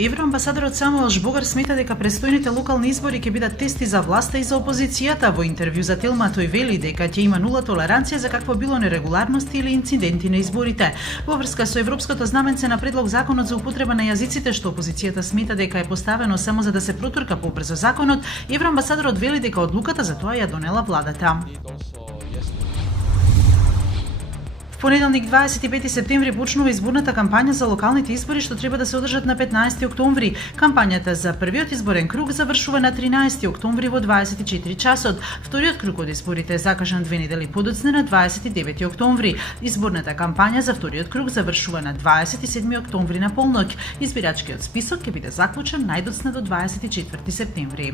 Евроамбасадорот Самуел Жбогар смета дека престојните локални избори ќе бидат тести за власта и за опозицијата. Во интервју за Телма тој вели дека ќе има нула толеранција за какво било нерегуларности или инциденти на изборите. Во врска со европското знаменце на предлог законот за употреба на јазиците, што опозицијата смета дека е поставено само за да се протурка побрзо законот, евроамбасадорот вели дека одлуката за тоа ја донела владата. Понеделник 25 септември почнува изборната кампања за локалните избори што треба да се одржат на 15 октомври. Кампањата за првиот изборен круг завршува на 13 октомври во 24 часот. Вториот круг од изборите е закажан 2 недели подоцна на 29 октомври. Изборната кампања за вториот круг завршува на 27 октомври на полноќ. Избирачкиот список ќе биде заклучен најдоцна до 24 септември.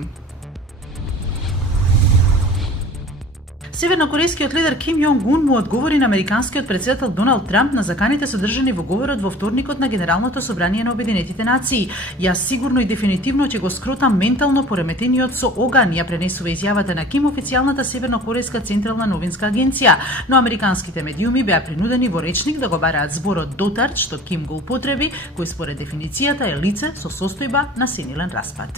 Севернокорејскиот лидер Ким Јонг Ун му одговори на американскиот председател Доналд Трамп на заканите содржани во говорот во вторникот на Генералното собрание на Обединетите нации. Јас сигурно и дефинитивно ќе го скротам ментално пореметениот со оган, ја пренесува изјавата на Ким официјалната Севернокорејска централна новинска агенција, но американските медиуми беа принудени во речник да го бараат зборот дотард што Ким го употреби, кој според дефиницијата е лице со состојба на сенилен распад.